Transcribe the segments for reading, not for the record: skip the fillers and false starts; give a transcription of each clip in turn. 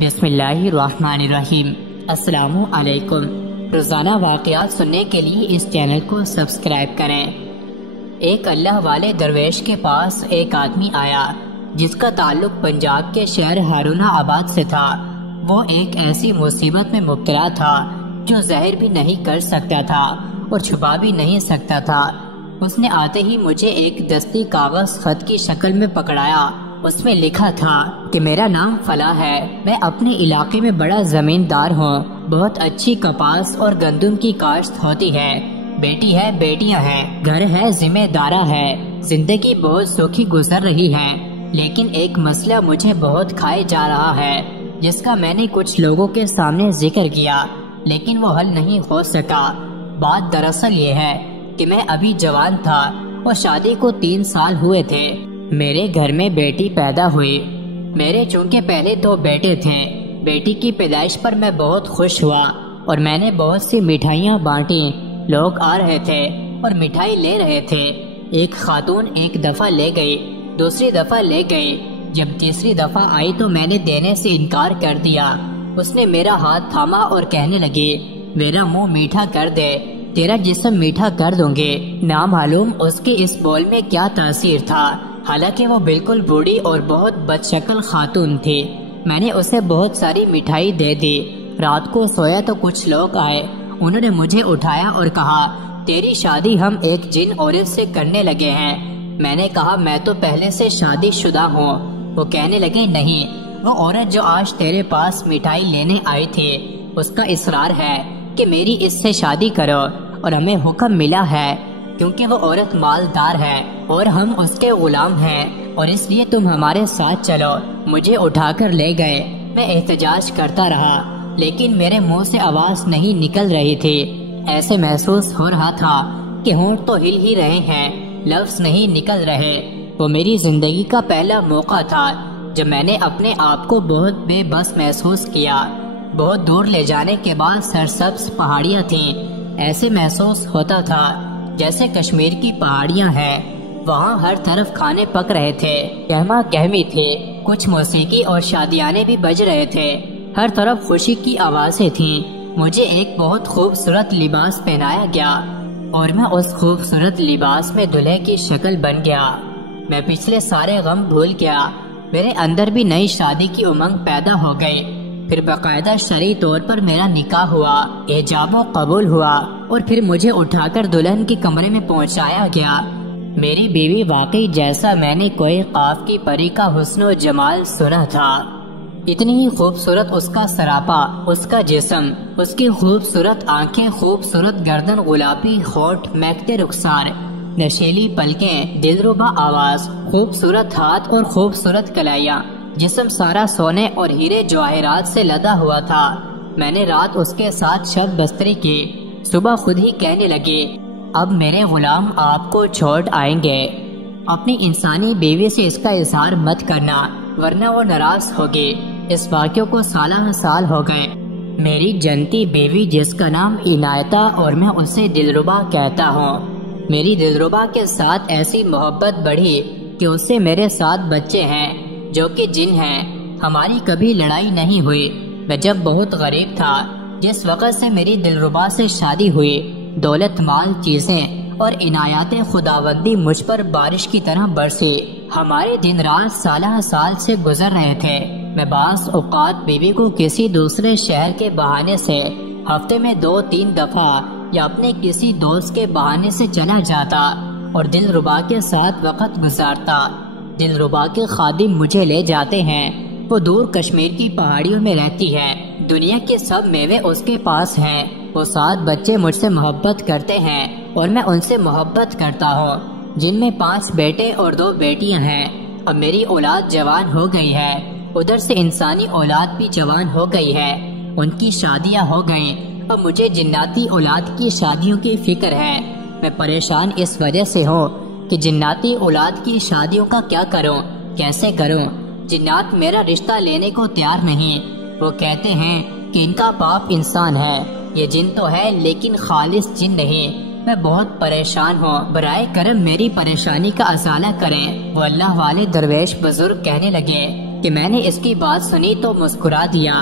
بسم اللہ الرحمن الرحیم۔ السلام علیکم۔ روزانہ واقعات سننے کے لیے اس چینل کو سبسکرائب کریں۔ ایک اللہ والے درویش کے پاس ایک آدمی آیا جس کا تعلق پنجاب کے شہر ہارون آباد سے تھا۔ وہ ایک ایسی مصیبت میں مبتلا تھا جو ظاہر بھی نہیں کر سکتا تھا اور چھپا بھی نہیں سکتا تھا۔ اس نے آتے ہی مجھے ایک دستی کاغذ خط کی شکل میں پکڑایا۔ اس میں لکھا تھا کہ میرا نام فلاں ہے، میں اپنے علاقے میں بڑا زمیندار ہوں، بہت اچھی کپاس اور گندم کی کاشت ہوتی ہے، بیٹی ہے، بیٹیاں ہیں، گھر ہے، ذمہ دارا ہے، زندگی بہت سوکھی گزر رہی ہے، لیکن ایک مسئلہ مجھے بہت کھائے جا رہا ہے جس کا میں نے کچھ لوگوں کے سامنے ذکر کیا لیکن وہ حل نہیں ہو سکا۔ بات دراصل یہ ہے کہ میں ابھی جوان تھا اور شادی کو 3 سال ہوئے تھے۔ میرے گھر میں بیٹی پیدا ہوئی۔ میرے چونکہ پہلے 2 بیٹے تھے۔ بیٹی کی پیدائش پر میں بہت خوش ہوا اور میں نے بہت سی مٹھائیاں بانٹی۔ لوگ آ رہے تھے اور مٹھائی لے رہے تھے۔ ایک خاتون ایک دفعہ لے گئی، دوسری دفعہ لے گئی، جب تیسری دفعہ آئی تو میں نے دینے سے انکار کر دیا۔ اس نے میرا ہاتھ تھاما اور کہنے لگی، میرا منہ میٹھا کر دے، تیرا جسم میٹھا کر دوں گے۔ نامعلوم اس کے اس بول میں کیا تاثیر تھا، حالانکہ وہ بالکل بوڑھی اور بہت بد شکل خاتون تھی۔ میں نے اسے بہت ساری مٹھائی دے دی۔ رات کو سویا تو کچھ لوگ آئے، انہوں نے مجھے اٹھایا اور کہا، تیری شادی ہم ایک جن عورت سے کرنے لگے ہیں۔ میں نے کہا، میں تو پہلے سے شادی شدہ ہوں۔ وہ کہنے لگے، نہیں، وہ عورت جو آج تیرے پاس مٹھائی لینے آئی تھی، اس کا اصرار ہے کہ میری اس سے شادی کرو، اور ہمیں حکم ملا ہے کیونکہ وہ عورت مالدار ہے اور ہم اس کے غلام ہیں، اور اس لیے تم ہمارے ساتھ چلو۔ مجھے اٹھا کر لے گئے۔ میں احتجاج کرتا رہا لیکن میرے منہ سے آواز نہیں نکل رہی تھی۔ ایسے محسوس ہو رہا تھا کہ ہونٹ تو ہل ہی رہے ہیں، لفظ نہیں نکل رہے۔ وہ میری زندگی کا پہلا موقع تھا جب میں نے اپنے آپ کو بہت بے بس محسوس کیا۔ بہت دور لے جانے کے بعد سرسبز پہاڑیاں تھیں۔ ایسے محسوس ہوتا تھا جیسے کشمیر کی پہاڑیاں ہیں۔ وہاں ہر طرف کھانے پک رہے تھے، گہما گہمی تھی، کچھ موسیقی اور شادیانے بھی بج رہے تھے، ہر طرف خوشی کی آوازیں تھیں۔ مجھے ایک بہت خوبصورت لباس پہنایا گیا اور میں اس خوبصورت لباس میں دلہے کی شکل بن گیا۔ میں پچھلے سارے غم بھول گیا۔ میرے اندر بھی نئی شادی کی امنگ پیدا ہو گئی۔ پھر باقاعدہ شرعی طور پر میرا نکاح ہوا، اعجاب و قبول ہوا، اور پھر مجھے اٹھا کر دلہن کے کمرے میں پہنچایا گیا۔ میری بیوی واقعی جیسا میں نے کوئی قاف کی پری کا حسن و جمال سنا تھا۔ اتنی ہی خوبصورت اس کا سراپا، اس کا جسم، اس کی خوبصورت آنکھیں، خوبصورت گردن، گلابی ہونٹ، مہکتے رخسار، نشیلی پلکیں، دلربا آواز، خوبصورت ہاتھ اور خوبصورت کلائیاں، جسم سارا سونے اور ہیرے جواہرات سے لدا ہوا تھا۔ میں نے رات اس کے ساتھ شب بستری کی۔ صبح خود ہی کہنے لگی، اب میرے غلام آپ کو چھوڑ آئیں گے۔ اپنی انسانی بیوی سے اس کا اظہار مت کرنا ورنہ وہ ناراض ہوگی۔ اس واقعے کو سالہ سال ہو گئے۔ میری جنتی بیوی جس کا نام عنایتہ اور میں اسے دلربا کہتا ہوں، میری دلربا کے ساتھ ایسی محبت بڑھی کہ اس سے میرے 7 بچے ہیں جو کہ جن ہیں۔ ہماری کبھی لڑائی نہیں ہوئی۔ میں جب بہت غریب تھا، جس وقت سے میری دلربا سے شادی ہوئی، دولت، مال، چیزیں اور عنایات خداوندی مجھ پر بارش کی طرح برسی۔ ہمارے دن رات سالہ سال سے گزر رہے تھے۔ میں بعض اوقات بیوی کو کسی دوسرے شہر کے بہانے سے ہفتے میں 2-3 دفعہ یا اپنے کسی دوست کے بہانے سے چلا جاتا اور دلربا کے ساتھ وقت گزارتا۔ دلربا کے خادم مجھے لے جاتے ہیں۔ وہ دور کشمیر کی پہاڑیوں میں رہتی ہے۔ دنیا کے سب میوے اس کے پاس ہیں۔ وہ 7 بچے مجھ سے محبت کرتے ہیں اور میں ان سے محبت کرتا ہوں، جن میں 5 بیٹے اور 2 بیٹیاں ہیں۔ اب میری اولاد جوان ہو گئی ہے، ادھر سے انسانی اولاد بھی جوان ہو گئی ہے، ان کی شادیاں ہو گئیں۔ اب مجھے جناتی اولاد کی شادیوں کی فکر ہے۔ میں پریشان اس وجہ سے ہوں کہ جناتی اولاد کی شادیوں کا کیا کروں، کیسے کروں۔ جنات میرا رشتہ لینے کو تیار نہیں۔ وہ کہتے ہیں کہ ان کا باپ انسان ہے۔ یہ جن تو ہے لیکن خالص جن نہیں۔ میں بہت پریشان ہوں، برائے کرم میری پریشانی کا ازالہ کریں۔ وہ اللہ والے درویش بزرگ کہنے لگے، کہ میں نے اس کی بات سنی تو مسکرا دیا۔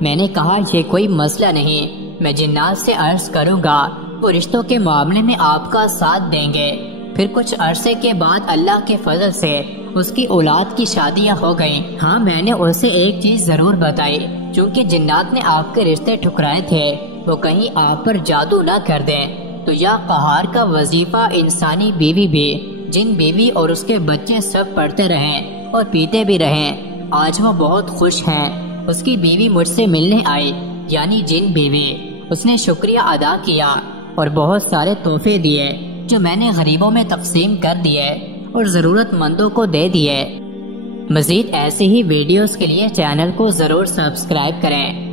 میں نے کہا یہ کوئی مسئلہ نہیں، میں جنات سے عرض کروں گا، وہ رشتوں کے معاملے میں آپ کا ساتھ دیں گے۔ پھر کچھ عرصے کے بعد اللہ کے فضل سے اس کی اولاد کی شادیاں ہو گئیں۔ ہاں میں نے اسے ایک چیز ضرور بتائی، چونکہ جنات نے آپ کے رشتے ٹھکرائے تھے، وہ کہیں آپ پر جادو نہ کر دیں۔ تو یا قہار کا وظیفہ انسانی بیوی بھی، جن بیوی اور اس کے بچے سب پڑھتے رہیں اور پیتے بھی رہیں۔ آج وہ بہت خوش ہیں۔ اس کی بیوی مجھ سے ملنے آئی، یعنی جن بیوی۔ اس نے شکریہ ادا کیا اور بہت سارے تحفے دیے جو میں نے غریبوں میں تقسیم کر دیے اور ضرورت مندوں کو دے دیے۔ مزید ایسے ہی ویڈیوز کے لیے چینل کو ضرور سبسکرائب کریں۔